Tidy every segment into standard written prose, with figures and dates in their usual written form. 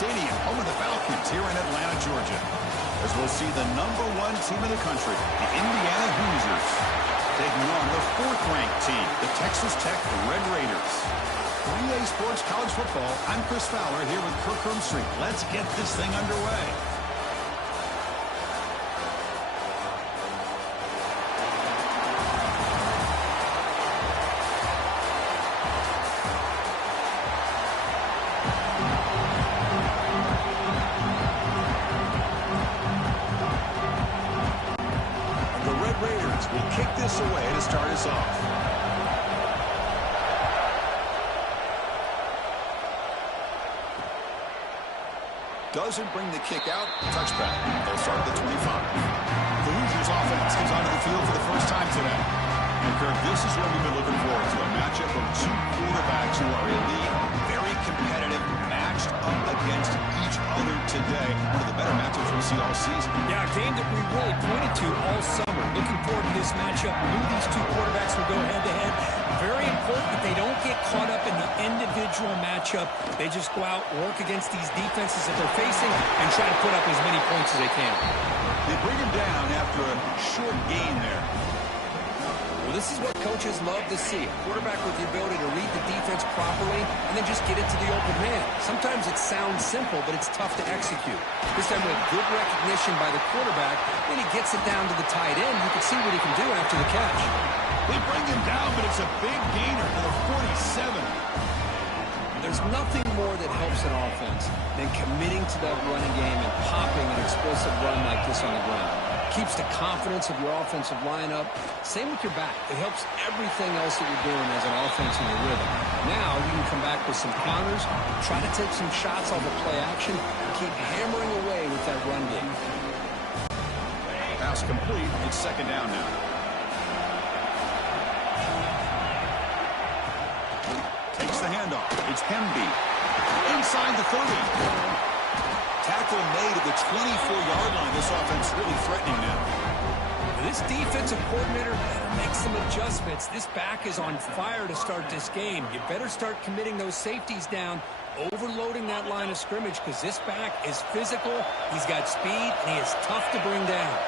Stadium, home of the Falcons here in Atlanta, Georgia. As we'll see the #1 team in the country, the Indiana Hoosiers, taking on the 4th-ranked team, the Texas Tech Red Raiders. 3A Sports College Football, I'm Chris Fowler here with Kirk Herbstreit. Let's get this thing underway. Will kick this away to start us off. Doesn't bring the kick out. Touchback. They'll start at the 25. The Hoosiers offense comes onto the field for the first time today. And Kirk, this is what we've been looking forward to. A matchup of two quarterbacks who are elite, very competitive, matched up against each other today. One of the better matchups we'll see all season. Yeah, a game that we really pointed to all summer. Looking forward to this matchup. Knew these two quarterbacks would go head-to-head. Very important that they don't get caught up in the individual matchup. They just go out, work against these defenses that they're facing, and try to put up as many points as they can. They bring him down after a short gain there. Well, this is what coaches love to see. A quarterback with the ability to read the defense properly and then just get it to the open man. Sometimes it sounds simple, but it's tough to execute. This time with good recognition by the quarterback, when he gets it down to the tight end, you can see what he can do after the catch. They bring him down, but it's a big gainer to the 47. There's nothing more that helps an offense than committing to that running game and popping an explosive run like this on the ground. Keeps the confidence of your offensive lineup. Same with your back. It helps everything else that you're doing as an offense in your rhythm. Now you can come back with some counters, try to take some shots off of play action, and keep hammering away with that run game. Pass complete. It's second down now. Takes the handoff. It's Hemby. Inside the 30. Tackle made at the 24-yard line. This offense really threatening now. This defensive coordinator better make some adjustments. This back is on fire to start this game. You better start committing those safeties down, overloading that line of scrimmage, because this back is physical, he's got speed, and he is tough to bring down.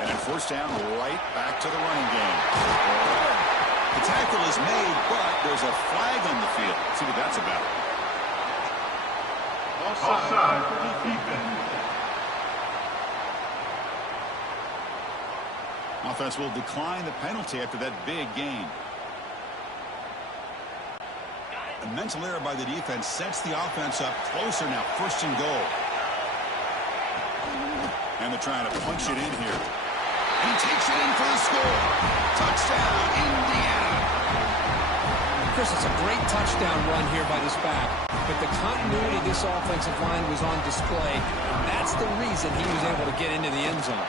And then first down, right back to the running game. The tackle is made, but there's a flag on the field. Let's see what that's about. Offside for the defense. Offense will decline the penalty after that big gain. A mental error by the defense sets the offense up closer now. First and goal. And they're trying to punch it in here. And he takes it in for the score. Touchdown, Indiana. Chris, it's a great touchdown run here by this back. But the continuity of this offensive line was on display. That's the reason he was able to get into the end zone.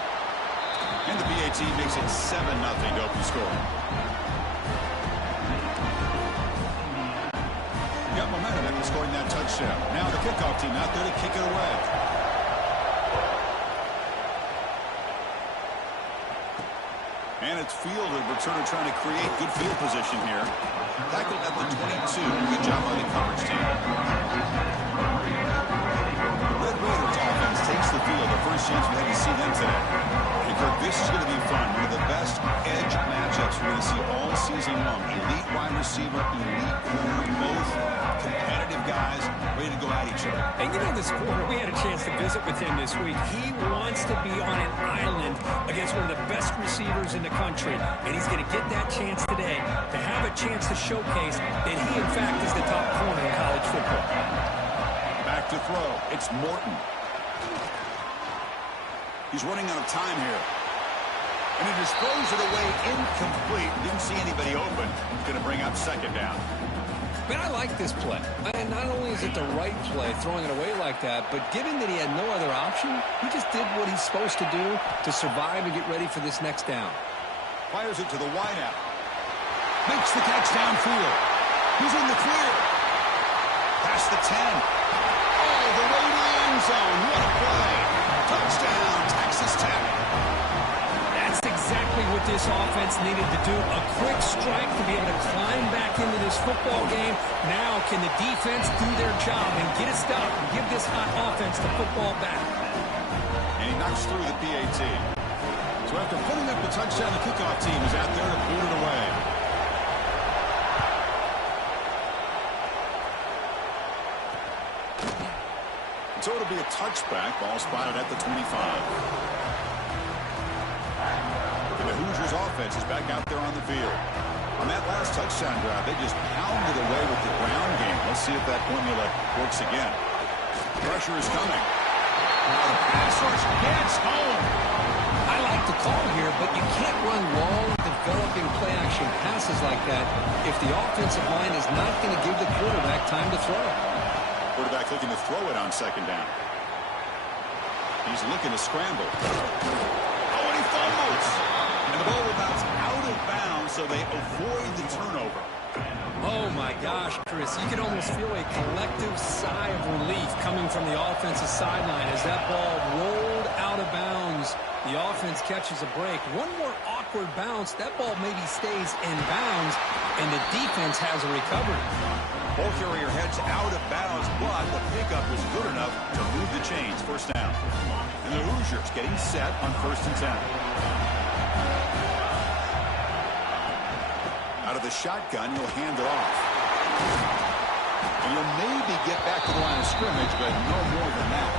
And the BAT makes it 7-0 to open score. Got momentum after scoring that touchdown. Now the kickoff team out there to kick it away. And it's fielder. Returner trying to create good field position here. Tackled at the 22. Good job by the coverage team. Red Raiders offense takes the field. The first chance we had to see them today. And Kirk, this is going to be fun. One of the best edge matchups we're going to see all season long. Elite wide receiver, elite corner, both competitive guys ready to go at each other. And you know this corner, we had a chance to visit with him this week. He wants to be on an island against one of the best receivers in the country. And he's going to get that chance today to have a chance to showcase that he, in fact, is the top corner in college football. Back to throw. It's Morton. He's running out of time here. And he just throws it away incomplete. Didn't see anybody open. Going to bring up second down. Man, I like this play. And not only is it the right play, throwing it away like that, but given that he had no other option, he just did what he's supposed to do to survive and get ready for this next down. Fires it to the wideout. Makes the catch downfield. He's in the clear. Past the 10. All the way to the end zone. What a play. Touchdown, Texas Tech. That's exactly what what this offense needed to do. A quick strike to be able to climb back into this football game. Now can the defense do their job and get it stopped and give this hot offense the football back? And he knocks through the PAT. So after putting up the touchdown, the kickoff team is out there to boot it away. So it'll be a touchback. Ball spotted at the 25. And the Hoosiers offense is back out there on the field. On that last touchdown drive, they just pounded away with the ground game. Let's see if that formula works again. Pressure is coming. Now the pass rush gets home. I like the call here, but you can't run long, developing play-action passes like that if the offensive line is not going to give the quarterback time to throw. Quarterback looking to throw it on second down. He's looking to scramble. Oh, and he fumbles. And the ball will bounce out of bounds, so they avoid the turnover. Oh, my gosh, Chris. You can almost feel a collective sigh of relief coming from the offensive sideline as that ball rolled out of bounds. The offense catches a break. One more awkward bounce. That ball maybe stays in bounds, and the defense has a recovery. Ball carrier heads out of bounds, but the pickup was good enough to move the chains. First down. And the Hoosiers getting set on 1st and 10. Out of the shotgun, you'll hand it off. And you'll maybe get back to the line of scrimmage, but no more than that.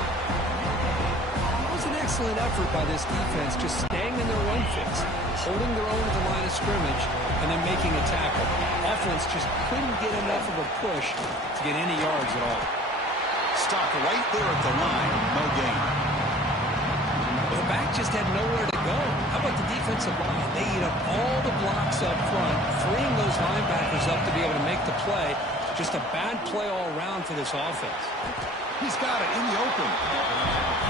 It was an excellent effort by this defense, just staying in their run fix, holding their own at the line of scrimmage, and then making a tackle. Offense just couldn't get enough of a push to get any yards at all. Stop right there at the line, no gain. The back just had nowhere to go. How about the defensive line? They eat up all the blocks up front, freeing those linebackers up to be able to make the play. Just a bad play all around for this offense. He's got it in the open.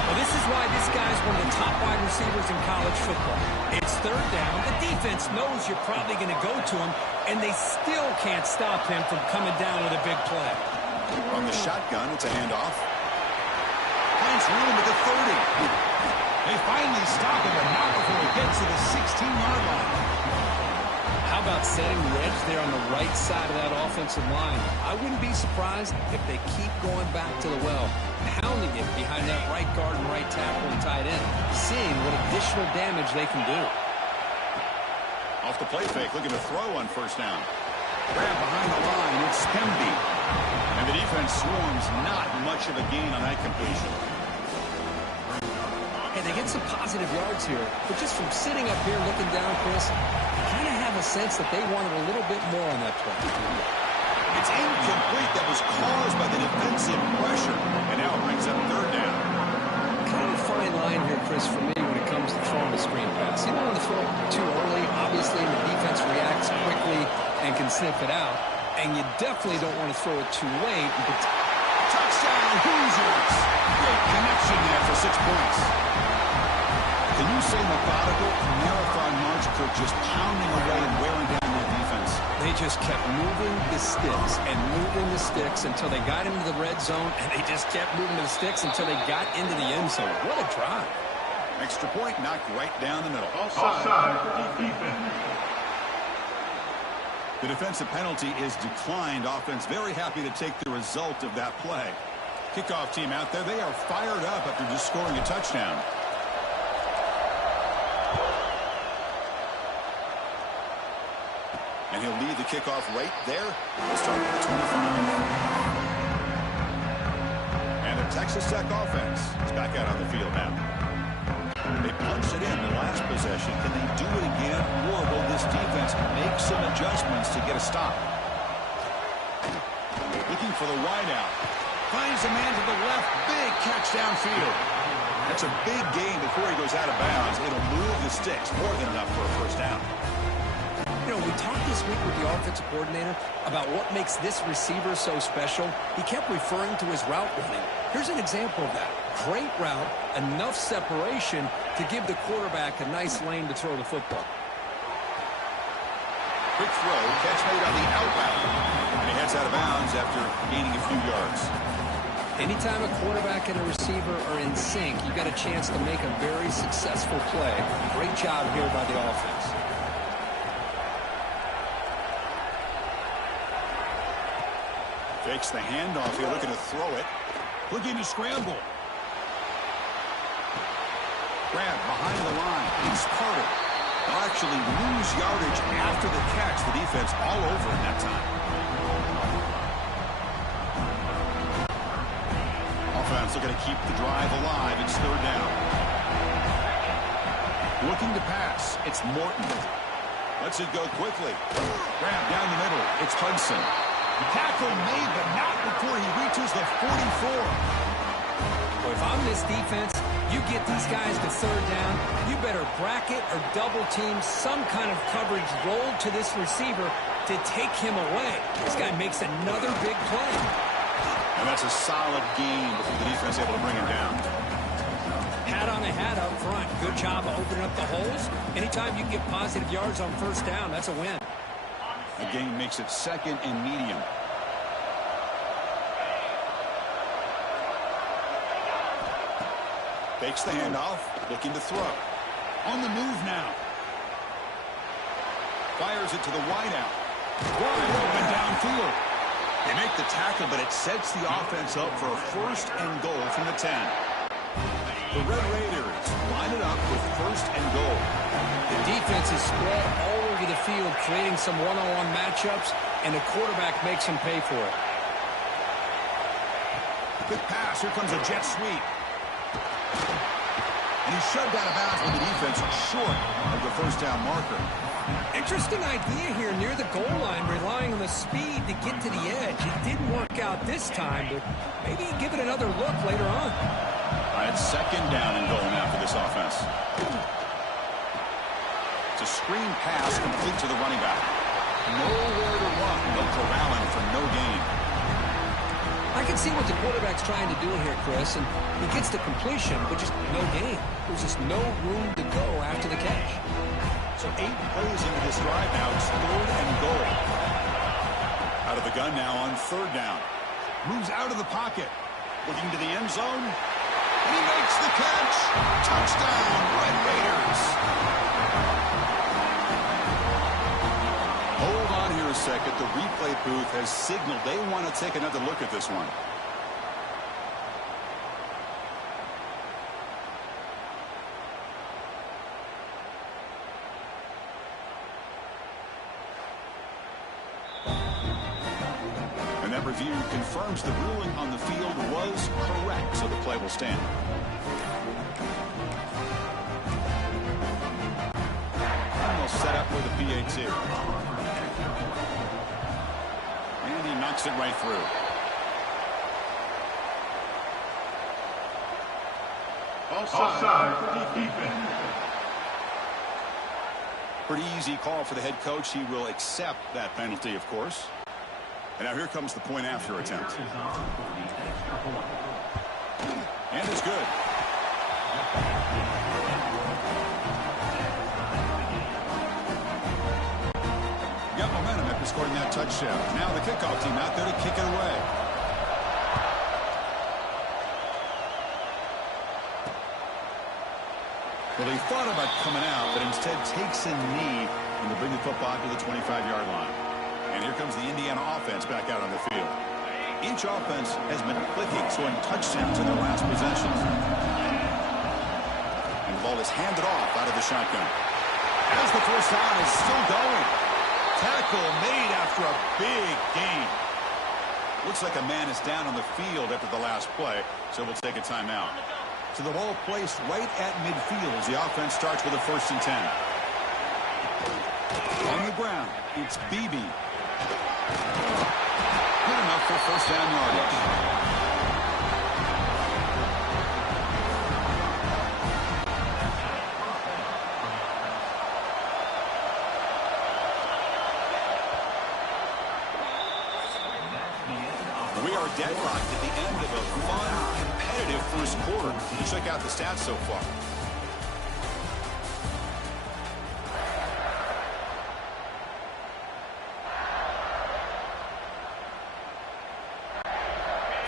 Well, this is why this guy's one of the top wide receivers in college football. It's third down. The defense knows you're probably going to go to him, and they still can't stop him from coming down with a big play. On the shotgun, it's a handoff. Finds room at the 30. They finally stop him, but not before he gets to the 16-yard line. How about setting the edge there on the right side of that offensive line? I wouldn't be surprised if they keep going back to the well, pounding it behind that right guard and right tackle and tight end, seeing what additional damage they can do. Off the play fake, looking to throw on 1st down. Grab behind the line, it's Skemby. And the defense swarms, not much of a gain on that completion. Hey, they get some positive yards here, but just from sitting up here looking down, Chris, I kind of have a sense that they wanted a little bit more on that play. It's incomplete. That was caused by the defensive pressure. And now it brings up 3rd down. Kind of a fine line here, Chris, for me when it comes to throwing a screen pass. You don't want to throw it too early. Obviously, the defense reacts quickly and can sniff it out. And you definitely don't want to throw it too late. Touchdown, Hoosiers! Great connection there for 6 points. Can you say methodical, marathon march for just pounding away and wearing down their defense? They just kept moving the sticks and moving the sticks until they got into the red zone, and they just kept moving the sticks until they got into the end zone. What a drive. Extra point knocked right down the middle. Offside defense. The defensive penalty is declined. Offense very happy to take the result of that play. Kickoff team out there, they are fired up after just scoring a touchdown. And he'll lead the kickoff right there. We'll start with 25. And the Texas Tech offense is back out on the field now. They punched it in the last possession. Can they do it again? Or will this defense make some adjustments to get a stop? Looking for the wideout. Finds a man to the left. Big catch downfield. That's a big gain before he goes out of bounds. It'll move the sticks. More than enough for a 1st down. You know, we talked this week with the offensive coordinator about what makes this receiver so special. He kept referring to his route running. Here's an example of that. Great route, enough separation to give the quarterback a nice lane to throw the football. Quick throw, catch made on the outbound. And he heads out of bounds after gaining a few yards. Anytime a quarterback and a receiver are in sync, you got a chance to make a very successful play. Great job here by the offense. Fakes the handoff here, looking to throw it. Looking to scramble. Grab behind the line. He's parted. They'll actually lose yardage after the catch. The defense all over in that time. Offense looking to keep the drive alive. It's third down. Looking to pass. It's Morton. Lets it go quickly. Grab down the middle. It's Hudson. The tackle made, but not before he reaches the 44. Well, if I'm this defense, you get these guys to third down, you better bracket or double team some kind of coverage rolled to this receiver to take him away. This guy makes another big play. And that's a solid gain before the defense able to bring him down. Hat on a hat up front. Good job of opening up the holes. Anytime you can get positive yards on first down, that's a win. The gain makes it second and medium. Fakes the handoff, looking to throw. On the move now. Fires it to the wideout. Wide open downfield. They make the tackle, but it sets the offense up for a first and goal from the 10. The Red Raiders line it up with first and goal. The defense is spread all over the field, creating some one-on-one matchups, and the quarterback makes them pay for it. Quick pass. Here comes a jet sweep. And he's shoved out of bounds with the defense short of the first down marker. Interesting idea here near the goal line, relying on the speed to get to the edge. It didn't work out this time, but maybe give it another look later on. All right, second down and goal now for this offense. It's a screen pass complete to the running back. Nowhere to run. No corralling for no gain. I can see what the quarterback's trying to do here, Chris, and he gets the completion, but just no gain. There's just no room to go after the catch. So 8 plays into this drive now. It's third and goal. Out of the gun now on third down. Moves out of the pocket. Looking to the end zone. And he makes the catch. Touchdown, Red Raiders. Hold on here a second. The replay booth has signaled they want to take another look at this one. And that review confirms the ruling on the field was correct, so the play will stand. And they'll set up with a PAT. And he knocks it right through. Offside, defense. Pretty easy call for the head coach. He will accept that penalty, of course. And now here comes the point after attempt. And it's good. Got momentum after scoring that touchdown. Now the kickoff team out there to kick it away. Well, he thought about coming out, but instead takes a knee and will bring the football to the 25-yard line. And here comes the Indiana offense back out on the field. Each offense has been clicking, scoring touchdowns in their last possessions. And the ball is handed off out of the shotgun. As the first down is still going. Tackle made after a big gain. Looks like a man is down on the field after the last play, so we'll take a timeout. So the ball placed right at midfield as the offense starts with a 1st and 10. On the ground, it's Beebe. Good enough for first down yardage. We are deadlocked at the end of a fun, competitive first quarter. Check out the stats so far.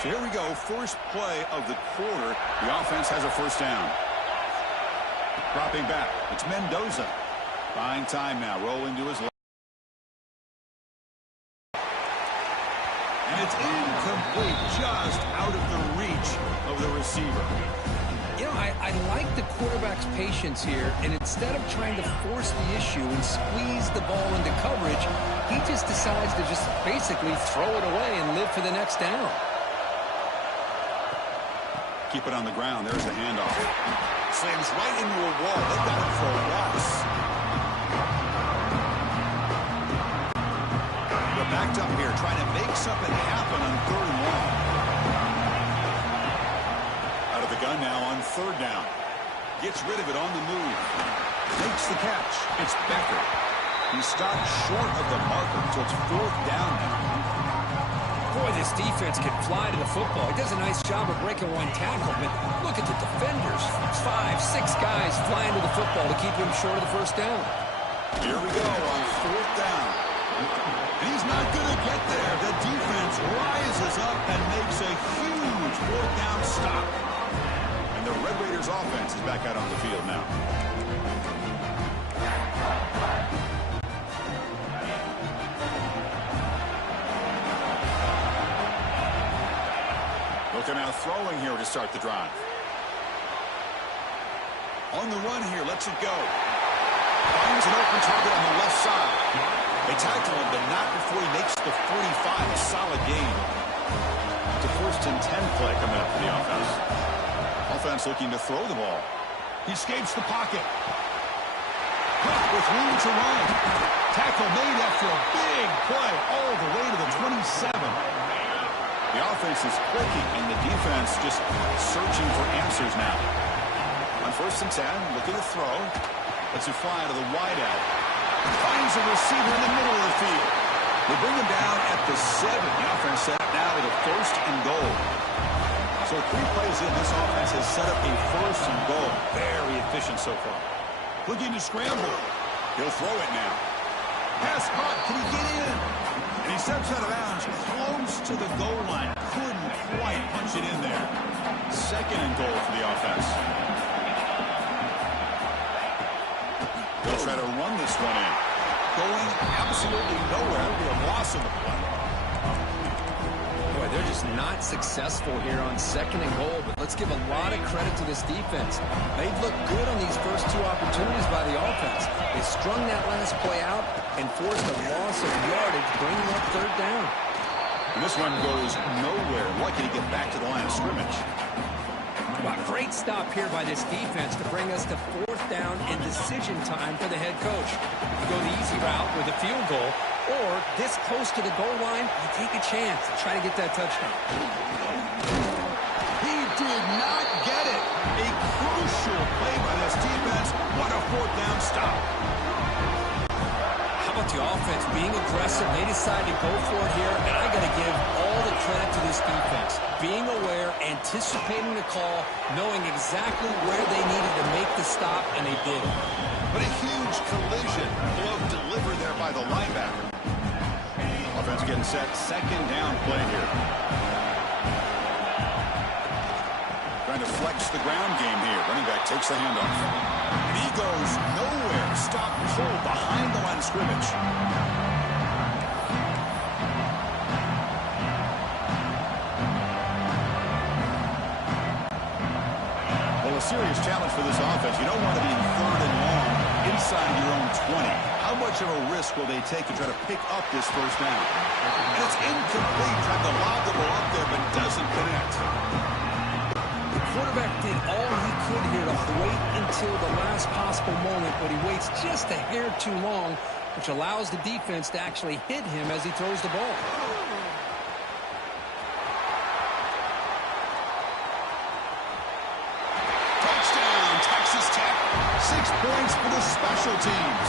So here we go, first play of the quarter. The offense has a first down. Dropping back, it's Mendoza. Buying time now, rolling to his left. And it's incomplete, just out of the reach of the receiver. You know, I like the quarterback's patience here, and instead of trying to force the issue and squeeze the ball into coverage, he just decides to just basically throw it away and live for the next down. Keep it on the ground. There's the handoff. Slams right into a wall. They've got him for a loss. They're backed up here, trying to make something happen on 3rd and long. Out of the gun now on 3rd down. Gets rid of it on the move. Makes the catch. It's Becker. He stopped short of the marker, so it's 4th down now. Boy, this defense can fly to the football. He does a nice job of breaking one tackle, but look at the defenders. 5, 6 guys flying to the football to keep him short of the 1st down. Here we go on 4th down. And he's not going to get there. The defense rises up and makes a huge 4th down stop. And the Red Raiders offense is back out on the field now. Looking out throwing here to start the drive. On the run here, lets it go. Finds an open target on the left side. They tackle him, but not before he makes the 45. A solid gain. It's a 1st and 10 play coming up for the offense. Offense looking to throw the ball. He escapes the pocket. Caught with room to run. Tackle made after a big play all the way to the 27. The offense is clicking, and the defense just searching for answers now. On 1st and 10, looking to throw. Lets it fly to the wideout. Finds a receiver in the middle of the field. They bring him down at the 7. The offense set up now with a 1st and goal. So 3 plays in, this offense has set up a 1st and goal. Very efficient so far. Looking to scramble. He'll throw it now. Pass caught. Can he get in? And he steps out of bounds, close to the goal line. Couldn't quite punch it in there. 2nd and goal for the offense. They'll try to run this one in. Going absolutely nowhere. It'll be a loss of the play. Boy, they're just not successful here on 2nd and goal, but let's give a lot of credit to this defense. They've looked good on these first 2 opportunities by the offense. They strung that last play out and forced a loss of yardage, bringing up 3rd down. And this one goes nowhere. Lucky to get back to the line of scrimmage. Well, great stop here by this defense to bring us to 4th down and decision time for the head coach. You go the easy route with a field goal, or this close to the goal line, you take a chance to try to get that touchdown. He did not get it. A crucial play by this defense. What a 4th down stop. How about the offense being aggressive? They decided to go for it here, and I got to give all the credit to this defense. Being aware, anticipating the call, knowing exactly where they needed to make the stop, and they did it. But a huge collision blow delivered there by the linebacker. Offense getting set. 2nd down play here. Trying to flex the ground game here. Running back takes the handoff. And he goes nowhere. Stop pull behind the line of scrimmage. Well, a serious challenge for this offense. You don't want to be in 3rd and long inside your own 20. How much of a risk will they take to try to pick up this 1st down? And it's incomplete. Trying to lob the ball up there, but doesn't connect. Quarterback did all he could here to wait until the last possible moment, but he waits just a hair too long, which allows the defense to actually hit him as he throws the ball. Touchdown, Texas Tech. 6 points for the special teams.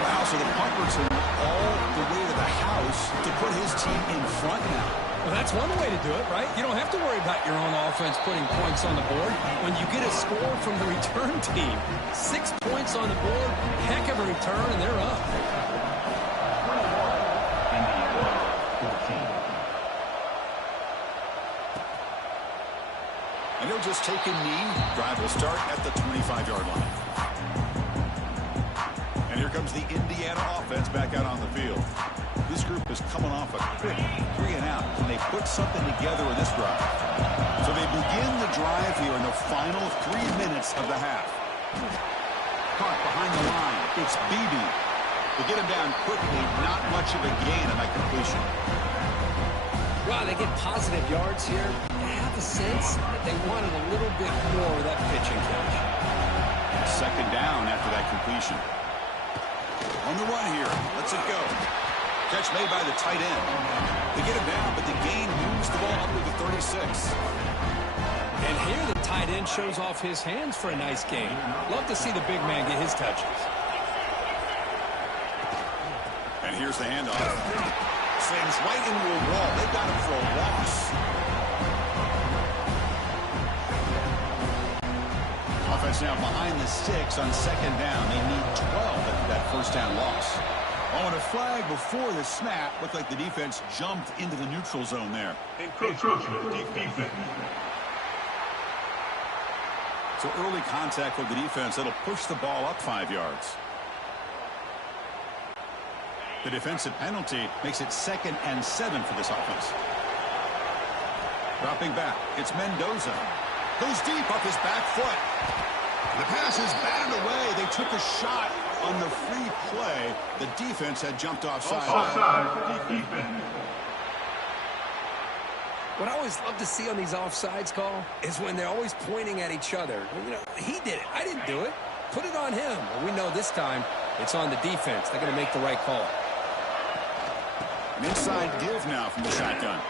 Wow, so the punt return all the way to the house to put his team in front now. Well, that's one way to do it, right? You don't have to worry about your own offense putting points on the board when you get a score from the return team. 6 points on the board, heck of a return, and they're up. And he'll just take a knee. Drive will start at the 25-yard line. And here comes the Indiana offense back out on the field. This group is coming off a quick 3 and out, and they put something together in this drive. So they begin the drive here in the final 3 minutes of the half. Caught behind the line. It's Beebe. To get him down quickly, not much of a gain on that completion. Wow, they get positive yards here. I have a sense that they wanted a little bit more of that pitching catch. Second down after that completion. On the run here. Let's it go. Catch made by the tight end. They get him down, but the gain moves the ball up to the 36. And here the tight end shows off his hands for a nice gain. Love to see the big man get his touches. And here's the handoff. Slams right into a wall. They got him for a loss. Offense now behind the 6 on second down. They need 12 after that first down loss. Oh, and a flag before the snap. Looked like the defense jumped into the neutral zone there. Encroachment, defense. So early contact with the defense. That'll push the ball up 5 yards. The defensive penalty makes it 2nd and 7 for this offense. Dropping back. It's Mendoza. Goes deep off his back foot. The pass is batted away. They took a shot on the free play. The defense had jumped offside. Offside, defense. What I always love to see on these offsides call is when they're always pointing at each other. You know, he did it. I didn't do it. Put it on him. Well, we know this time it's on the defense. They're going to make the right call. An inside give now from the shotgun.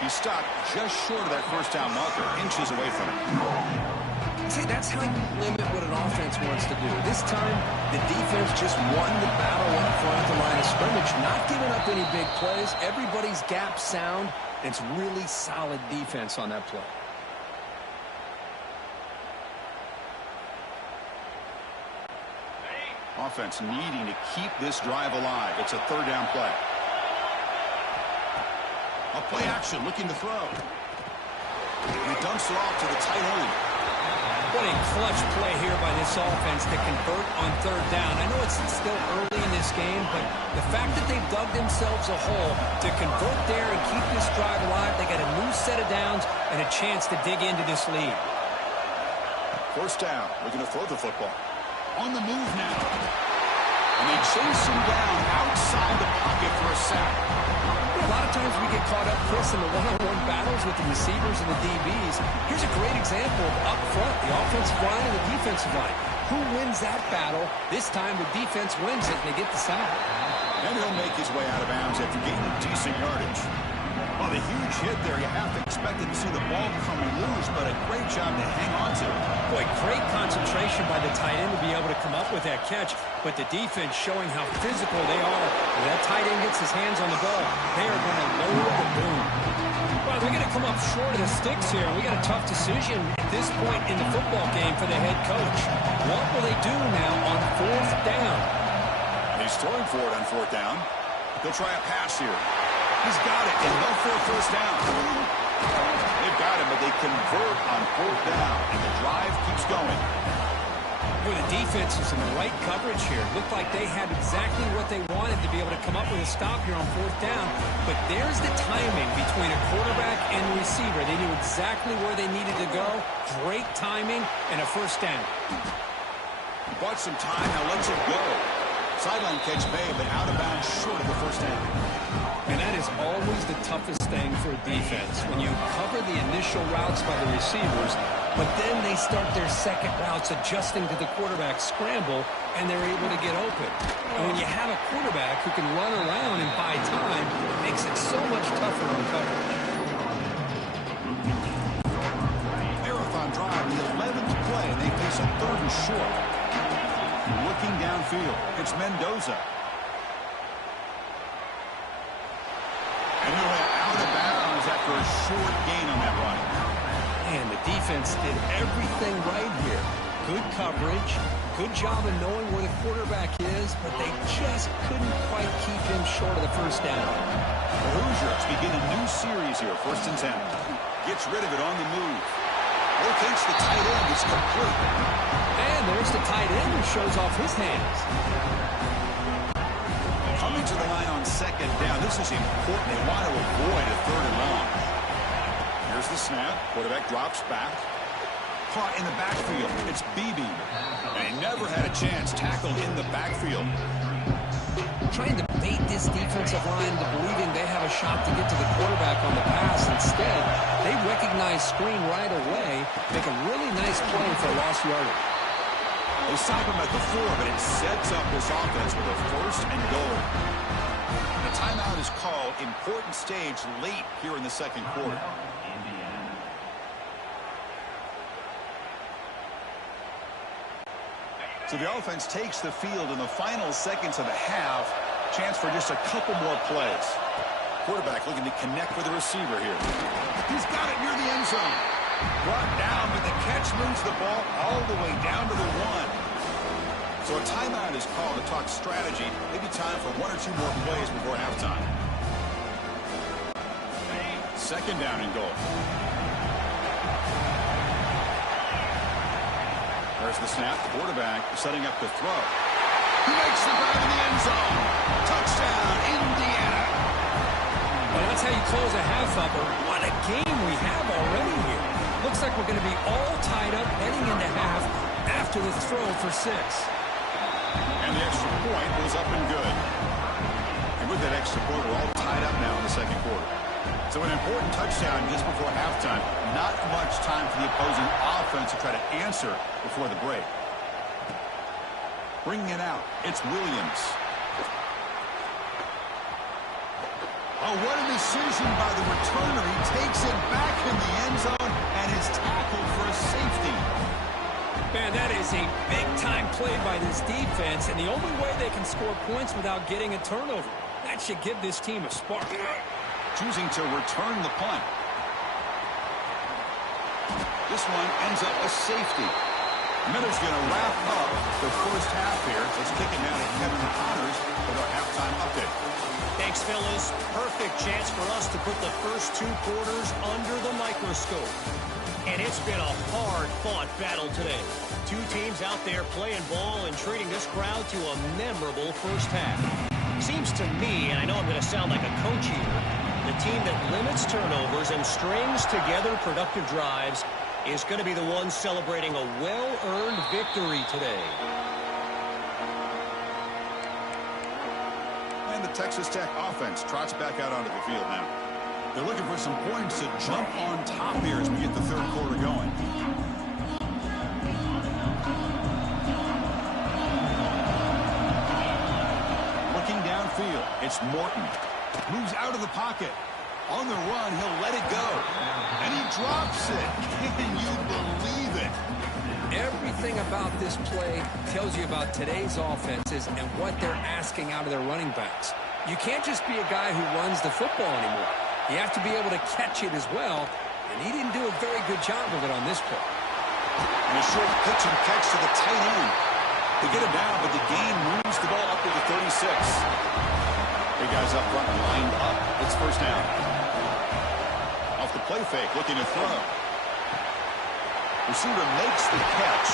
He stopped just short of that first down marker, inches away from it. See, that's how you limit what an offense wants to do. This time, the defense just won the battle up front at the line of scrimmage, not giving up any big plays. Everybody's gap sound. It's really solid defense on that play. Offense needing to keep this drive alive. It's a third down play. A play action, looking to throw. He dumps it off to the tight end. What a clutch play here by this offense to convert on third down. I know it's still early in this game, but the fact that they've dug themselves a hole to convert there and keep this drive alive, they got a new set of downs and a chance to dig into this lead. First down, looking to throw the football. On the move now. And they chase him down outside the pocket for a sack. A lot of times we get caught up, Chris, in the one-on-one battles with the receivers and the DBs. Here's a great example of up front, the offensive line and the defensive line. Who wins that battle? This time the defense wins it, and they get the sack. And he'll make his way out of bounds after gaining decent yardage. Well, the huge hit there, you have to expect to see the ball come loose, but a great job to hang on to. Boy, great concentration by the tight end to be able to come up with that catch, but the defense showing how physical they are. When that tight end gets his hands on the ball, they are going to lower the boom. Well, they're going to come up short of the sticks here. We got a tough decision at this point in the football game for the head coach. What will they do now on fourth down? He's throwing for it on fourth down. He'll try a pass here. He's got it, and they'll for a first down. They've got it, but they convert on fourth down, and the drive keeps going. Boy, the defense is in the right coverage here. Looked like they had exactly what they wanted to be able to come up with a stop here on fourth down. But there's the timing between a quarterback and receiver. They knew exactly where they needed to go. Great timing and a first down. He bought some time, now lets it go. Sideline catch made, but out of bounds short of the first down. And that is always the toughest thing for a defense, when you cover the initial routes by the receivers, but then they start their second routes adjusting to the quarterback scramble, and they're able to get open. And when you have a quarterback who can run around and buy time, it makes it so much tougher on coverage. Marathon drive, the 11th play, and they face a third and short. Looking downfield, it's Mendoza. And he went out of bounds after a short gain on that run. And the defense did everything right here. Good coverage, good job of knowing where the quarterback is, but they just couldn't quite keep him short of the first down. The Hoosiers begin a new series here, 1st and 10. Gets rid of it on the move. Rotates the tight end, it's complete. And there's the tight end who shows off his hands. Comes Coming to the line on second down. This is important. They want to avoid a third and long. Here's the snap. Quarterback drops back. Caught in the backfield. It's Beebe. And he never had a chance. Tackled in the backfield. Trying to bait this defensive line into believing they have a shot to get to the quarterback on the pass. Instead, they recognize screen right away, make a really nice play for lost yardage. They stop him at the 4, but it sets up this offense with a first and goal. The timeout is called. Important stage late here in the second quarter. So the offense takes the field in the final seconds of the half. Chance for just a couple more plays. Quarterback looking to connect with the receiver here. He's got it near the end zone. Brought down, but the catch moves the ball all the way down to the 1. So a timeout is called to talk strategy. Maybe time for 1 or 2 more plays before halftime. Second down and goal. There's the snap. Quarterback setting up the throw. He makes the grab in the end zone. Touchdown, Indiana. Well, that's how you close a half up. What a game we have already here. Looks like we're going to be all tied up heading into half after the throw for 6. And the extra point was up and good. And with that extra point, we're all tied up now in the second quarter. So an important touchdown just before halftime. Not much time for the opposing offense to try to answer before the break. Bringing it out, it's Williams. Oh, what a decision by the returner. He takes it back in the end zone and is tackled for a safety. Man, that is a big-time play by this defense, and the only way they can score points without getting a turnover. That should give this team a spark. Choosing to return the punt. This one ends up a safety. Miller's going to wrap up the first half here. Let's kick it down to Kevin Connors with our halftime update. Thanks, fellas. Perfect chance for us to put the first 2 quarters under the microscope. And it's been a hard-fought battle today. 2 teams out there playing ball and treating this crowd to a memorable first half. Seems to me, and I know I'm going to sound like a coach here, the team that limits turnovers and strings together productive drives is going to be the one celebrating a well-earned victory today. And the Texas Tech offense trots back out onto the field now. They're looking for some points to jump on top here as we get the third quarter going. Looking downfield, it's Morton. Moves out of the pocket. On the run, he'll let it go. And he drops it. Can you believe it? Everything about this play tells you about today's offenses and what they're asking out of their running backs. You can't just be a guy who runs the football anymore. You have to be able to catch it as well, and he didn't do a very good job of it on this play. And a short pitch and catch to the tight end. They get him down, but the gain moves the ball up to the 36. Big guys up front lined up. It's first down. Off the play fake, looking to throw. Receiver makes the catch.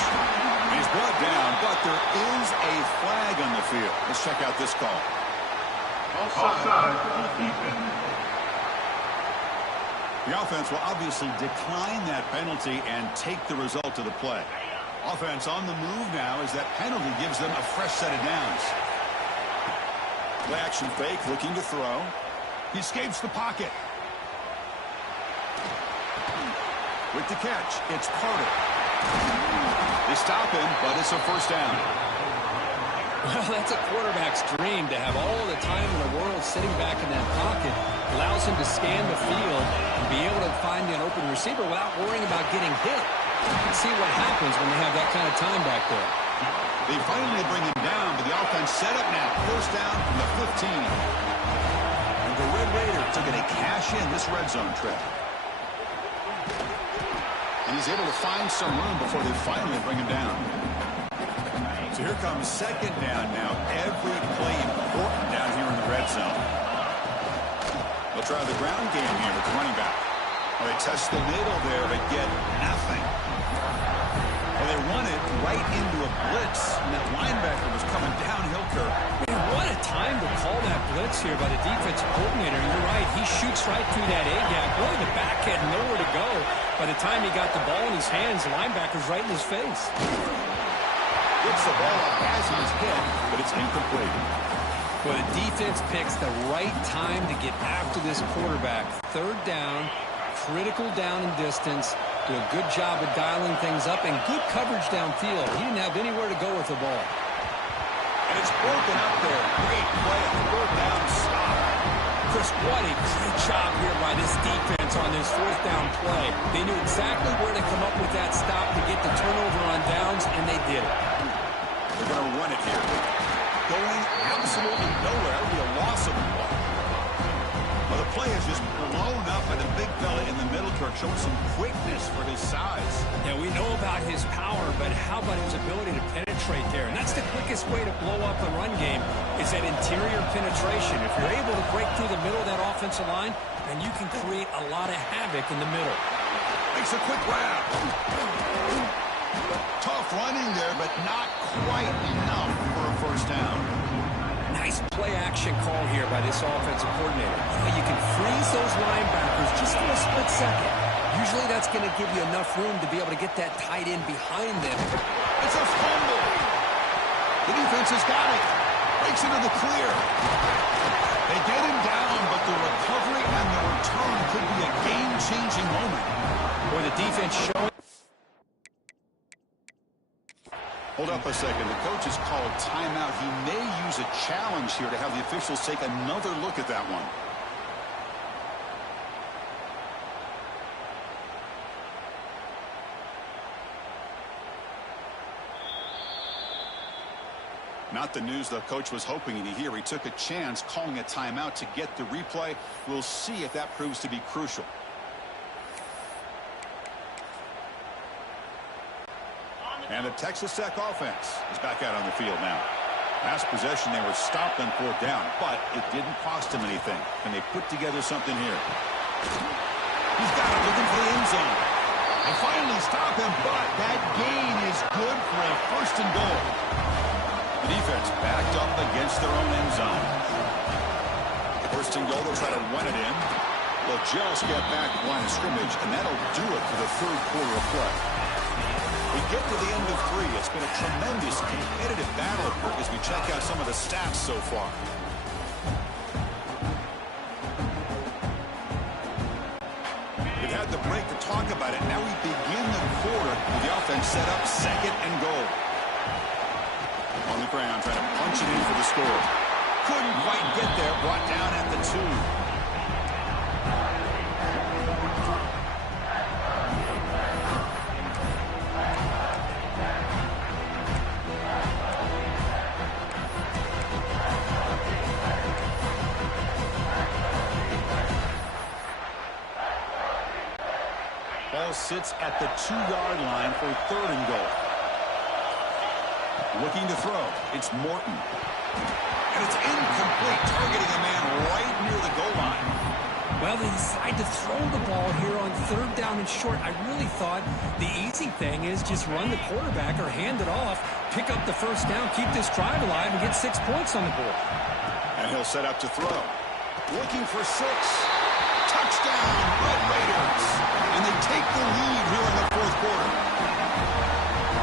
He's brought down, but there is a flag on the field. Let's check out this call. Offside. Defense. The offense will obviously decline that penalty and take the result of the play. Offense on the move now as that penalty gives them a fresh set of downs. Play action fake, looking to throw. He escapes the pocket. With the catch, it's Carter. They stop him, but it's a first down. Well, that's a quarterback's dream to have all the time in the world sitting back in that pocket. Allows him to scan the field and be able to find an open receiver without worrying about getting hit. You can see what happens when they have that kind of time back there. They finally bring him down, but the offense set up now. First down from the 15. And the Red Raiders are going to cash in this red zone trip. And he's able to find some room before they finally bring him down. So here comes second down now. Every play important down here in the red zone. They'll try the ground game here with the running back. Well, they test the middle there, but get nothing. And they run it right into a blitz, and that linebacker was coming downhill curve. Man, what a time to call that blitz here by the defensive coordinator. You're right. He shoots right through that A-gap. Really, the back had nowhere to go. By the time he got the ball in his hands, the linebacker's right in his face. Gets the ball up, has his head, but it's incomplete. Well, the defense picks the right time to get after this quarterback. Third down, critical down and distance. Do a good job of dialing things up and good coverage downfield. He didn't have anywhere to go with the ball. And it's broken up there. Great play at the fourth down stop. Chris, what a great job here by this defense on this fourth down play. They knew exactly where to come up with that stop to get the turnover on downs, and they did it. They're going to run it here. Going absolutely nowhere. That would be a loss of the ball. Well, the play is just blown up by the big fella in the middle, Kirk, showing some quickness for his size. Yeah, we know about his power, but how about his ability to penetrate there? And that's the quickest way to blow up the run game is that interior penetration. If you're able to break through the middle of that offensive line, then you can create a lot of havoc in the middle. Makes a quick grab. Tough running there, but not quite enough for a first down. Nice play-action call here by this offensive coordinator. You can freeze those linebackers just for a split second. Usually that's going to give you enough room to be able to get that tight end behind them. It's a fumble. The defense has got it. Breaks into the clear. They get him down, but the recovery and the return could be a game-changing moment. Or the defense showing. Hold up a second. The coach has called timeout. He may use a challenge here to have the officials take another look at that one. Not the news the coach was hoping to hear. He took a chance calling a timeout to get the replay. We'll see if that proves to be crucial. And the Texas Tech offense is back out on the field now. Last possession, they were stopped on fourth down, but it didn't cost them anything. And they put together something here. He's got it, looking for the end zone. They finally stop him, but that gain is good for a first and goal. The defense backed up against their own end zone. First and goal, they'll try to run it in. They'll just get back to the line of scrimmage, and that'll do it for the third quarter of play. We get to the end of three. It's been a tremendous competitive battle as we check out some of the stats so far. We've had the break to talk about it. Now we begin the quarter with the offense set up second and goal. On the ground, trying to punch it in for the score. Couldn't quite get there. Brought down at the 2. Ball sits at the 2-yard line for third and goal. Looking to throw. It's Morton. And it's incomplete, targeting a man right near the goal line. Well, they decide to throw the ball here on third down and short. I really thought the easy thing is just run the quarterback or hand it off, pick up the first down, keep this drive alive, and get 6 points on the board. And he'll set up to throw. Looking for 6. Touchdown, Red Raiders. And they take the lead here in the fourth quarter.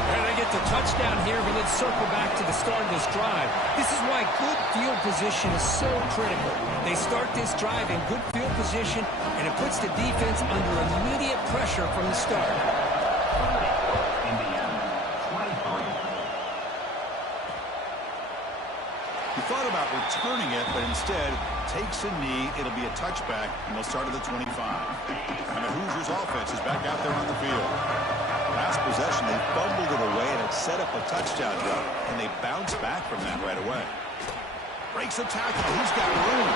And they get the touchdown here, but let's circle back to the start of this drive. This is why good field position is so critical. They start this drive in good field position, and it puts the defense under immediate pressure from the start. He thought about returning it, but instead takes a knee. It'll be a touchback, and they'll start at the 25. And the Hoosiers offense is back out there on the field. Last possession, they fumbled it away, and it set up a touchdown drive, and they bounced back from that right away. Breaks a tackle. He's got room.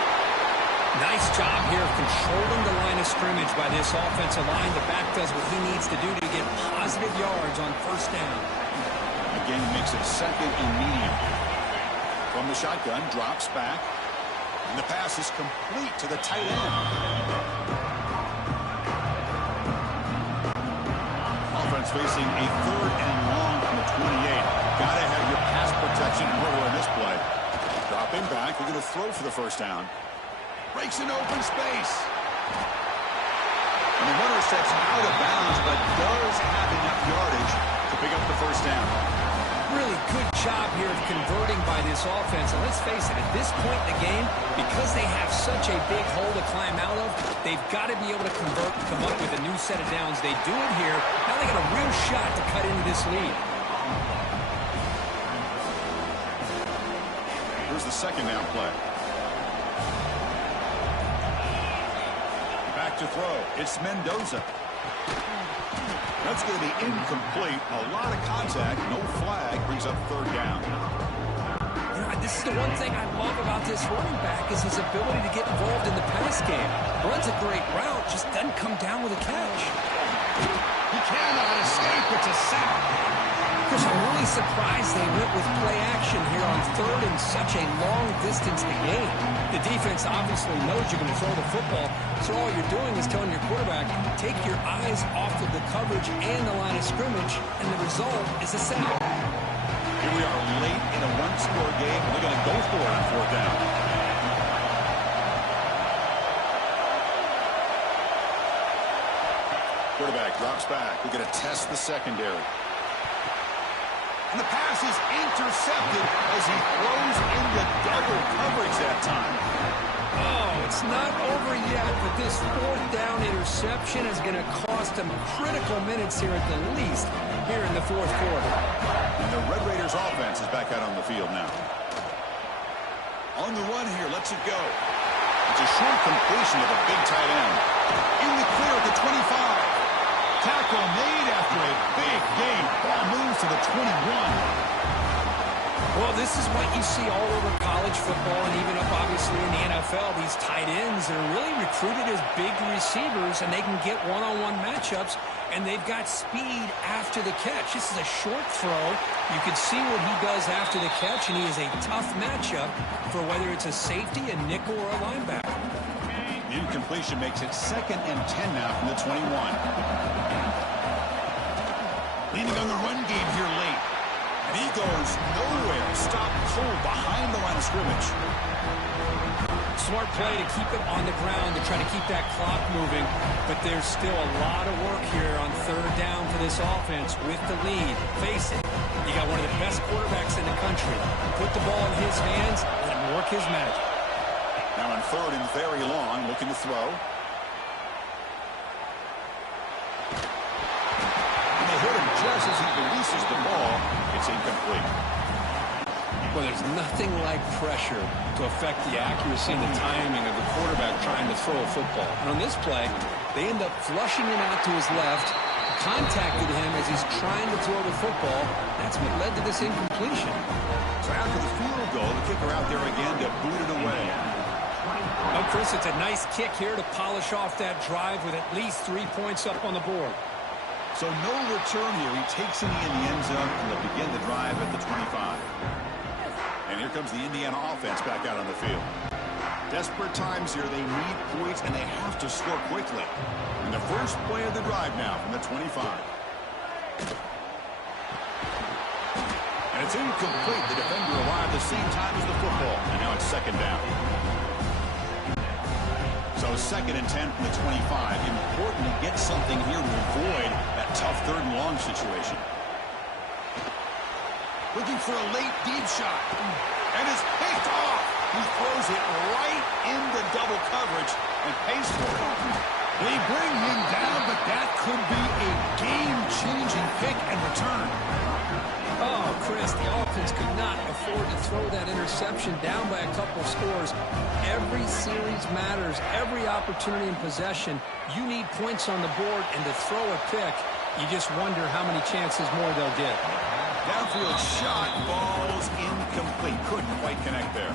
Nice job here of controlling the line of scrimmage by this offensive line. The back does what he needs to do to get positive yards on first down. Again, makes it second and medium. From the shotgun, drops back. And the pass is complete to the tight end. Offense facing a 3rd and to throw for the first down. Breaks into open space. And the runner steps out of bounds, but does have enough yardage to pick up the first down. Really good job here of converting by this offense. And let's face it, at this point in the game, because they have such a big hole to climb out of, they've got to be able to convert, come up with a new set of downs. They do it here. Now they got a real shot to cut into this lead. Here's the second down play. Back to throw. It's Mendoza. That's going to be incomplete. A lot of contact. No flag. Brings up third down. You know, this is the one thing I love about this running back is his ability to get involved in the pass game. Runs a great route, just doesn't come down with a catch. He cannot escape. It's a sack. Chris, I'm really surprised they went with play action here on third and such a long distance to gain. The defense obviously knows you're going to throw the football, so all you're doing is telling your quarterback, take your eyes off of the coverage and the line of scrimmage, and the result is a sack. Here we are late in a one-score game, and they're going to go for it on fourth down. Quarterback drops back. We're going to test the secondary. And the pass is intercepted as he throws into double coverage that time. Oh, it's not over yet, but this fourth down interception is going to cost them critical minutes here at the least here in the fourth quarter. And the Red Raiders offense is back out on the field now. On the run here, lets it go. It's a short completion of a big tight end. In the clear at the 25. Tackle made after a big gain. Ball moves to the 21. Well, this is what you see all over college football and even up obviously in the NFL. These tight ends that are really recruited as big receivers, and they can get one-on-one matchups, and they've got speed after the catch. This is a short throw. You can see what he does after the catch, and he is a tough matchup for whether it's a safety, a nickel, or a linebacker. The incompletion makes it 2nd and 10 now from the 21. Leaning on the run game here late. And he goes nowhere. Stop cold behind the line of scrimmage. Smart play to keep it on the ground to try to keep that clock moving. But there's still a lot of work here on third down for this offense with the lead. Face it, you got one of the best quarterbacks in the country. Put the ball in his hands, let him work his magic. Now on third and very long, looking to throw. And they hit him just as he releases the ball. It's incomplete. Well, there's nothing like pressure to affect the accuracy and the timing of the quarterback trying to throw a football. And on this play, they end up flushing him out to his left, contacted him as he's trying to throw the football. That's what led to this incompletion. So after the field goal, the kicker out there again to boot it away. Oh, Chris, it's a nice kick here to polish off that drive with at least 3 points up on the board. So no return here. He takes it in the end zone, and they'll begin the drive at the 25. And here comes the Indiana offense back out on the field. Desperate times here. They need points, and they have to score quickly. And the first play of the drive now from the 25. And it's incomplete. The defender arrived the same time as the football. And now it's second down. So 2nd and 10 from the 25. Important to get something here to avoid that tough third and long situation. Looking for a late deep shot. And it's picked off. He throws it right into double coverage and pays for it. They bring him down, but that could be a game-changing pick and return. Oh, Chris, the offense could not afford to throw that interception down by a couple scores. Every series matters. Every opportunity in possession. You need points on the board, and to throw a pick, you just wonder how many chances more they'll get. Downfield shot, ball's incomplete. Couldn't quite connect there.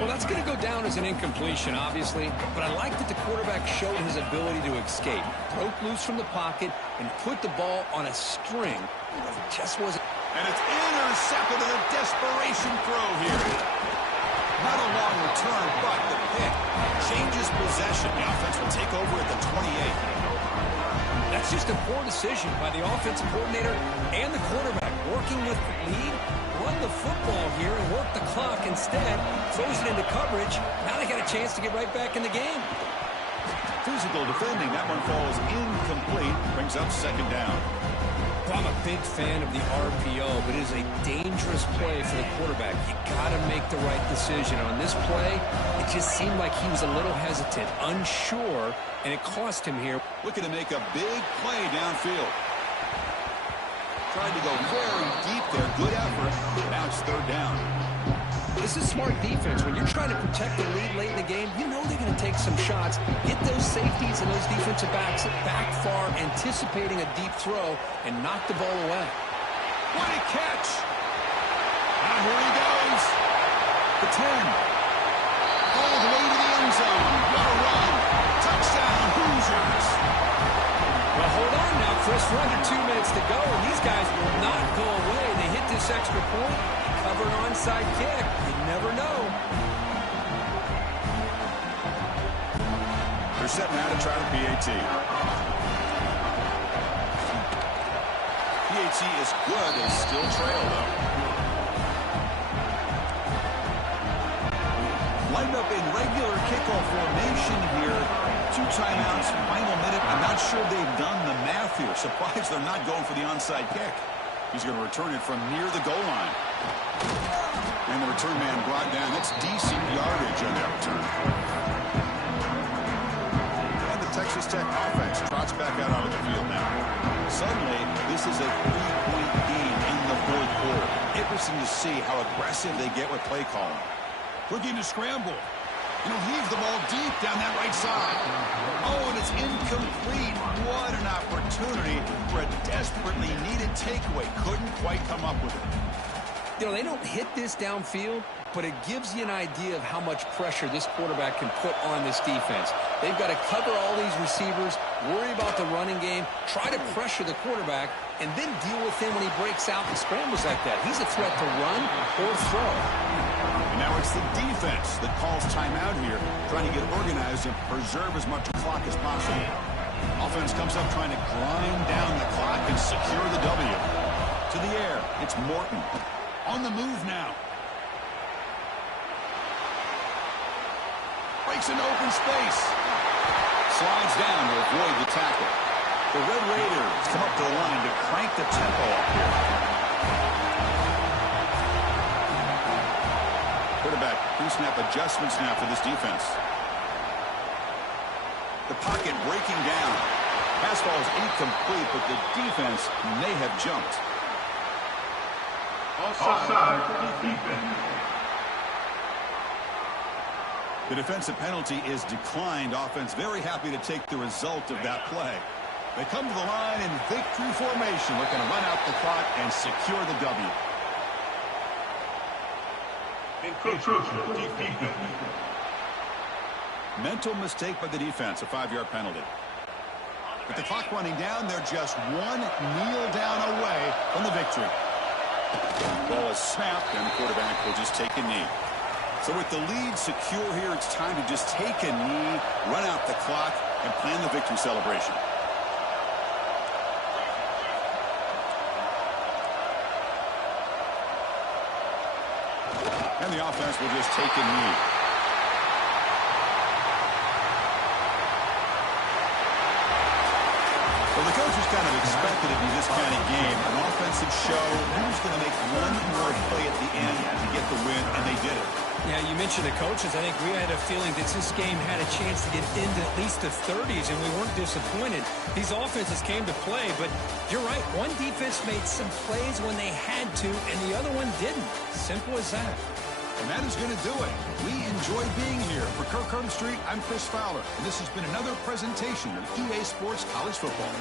Well, that's going to go down as an incompletion, obviously, but I like that the quarterback showed his ability to escape. Broke loose from the pocket and put the ball on a string, but it just wasn't. And it's intercepted in a desperation throw here. Not a long return, but the pick changes possession. The offense will take over at the 28. That's just a poor decision by the offensive coordinator and the quarterback. working with the lead, run the football here and work the clock instead, throws it into coverage. Now they got a chance to get right back in the game. Physical defending. That one falls incomplete. Brings up second down. Well, I'm a big fan of the RPO, but it is a dangerous play for the quarterback. You got to make the right decision. On this play, it just seemed like he was a little hesitant, unsure, and it cost him here. Looking to make a big play downfield. Tried to go very deep there. Good effort. Now it's third down. This is smart defense. When you're trying to protect the lead late in the game, you know they're going to take some shots, get those safeties and those defensive backs back far, anticipating a deep throw, and knock the ball away. What a catch! Now here he goes. The 10. All the way to the end zone. What a run. Touchdown, Hoosiers. Well, hold on now, Chris. We're under 2 minutes to go, and these guys will not go away. They hit this extra point, cover an onside kick. You never know. They're setting out to try the PAT. PAT is good. They still trail, though. Lined up in regular kickoff formation here. 2 timeouts, final minute. I'm not sure they've done the math here. Surprised they're not going for the onside kick. He's going to return it from near the goal line. And the return man brought down. That's decent yardage on that return. And the Texas Tech offense trots back out onto the field now. Suddenly, this is a 3-point game in the fourth quarter. Interesting to see how aggressive they get with play calling. Looking to scramble. Heave the ball deep down that right side. Oh, and it's incomplete. What an opportunity for a desperately needed takeaway. Couldn't quite come up with it. They don't hit this downfield, but it gives you an idea of how much pressure this quarterback can put on this defense. They've got to cover all these receivers, worry about the running game, try to pressure the quarterback, and then deal with him when he breaks out and scrambles like that. He's a threat to run or throw. And now it's the defense that calls timeout here, trying to get organized and preserve as much clock as possible. Offense comes up trying to grind down the clock and secure the W. To the air, it's Morton. On the move now. Breaks into open space. Slides down to avoid the tackle. The Red Raiders come up to the line to crank the tempo up here. Quarterback pre-snap adjustments now for this defense. The pocket breaking down. Pass ball is incomplete, but the defense may have jumped. Offside defense. The defensive penalty is declined. Offense very happy to take the result of that play. They come to the line in victory formation, looking to run out the clock and secure the W. Defense. Mental mistake by the defense, a 5-yard penalty. With the clock running down, they're just one kneel down away from the victory. Ball is snapped, and the quarterback will just take a knee. So with the lead secure here, it's time to just take a knee, run out the clock, and plan the victory celebration. And the offense will just take a knee. Well, the coaches kind of expected it in this kind of game. An offensive show. Who's going to make one more play at the end to get the win, and they did it. Yeah, you mentioned the coaches. I think we had a feeling that this game had a chance to get into at least the 30s, and we weren't disappointed. These offenses came to play, but you're right. One defense made some plays when they had to, and the other one didn't. Simple as that. And that is going to do it. We enjoy being here. For Kirk Herbstreit, I'm Chris Fowler, and this has been another presentation of EA Sports College Football.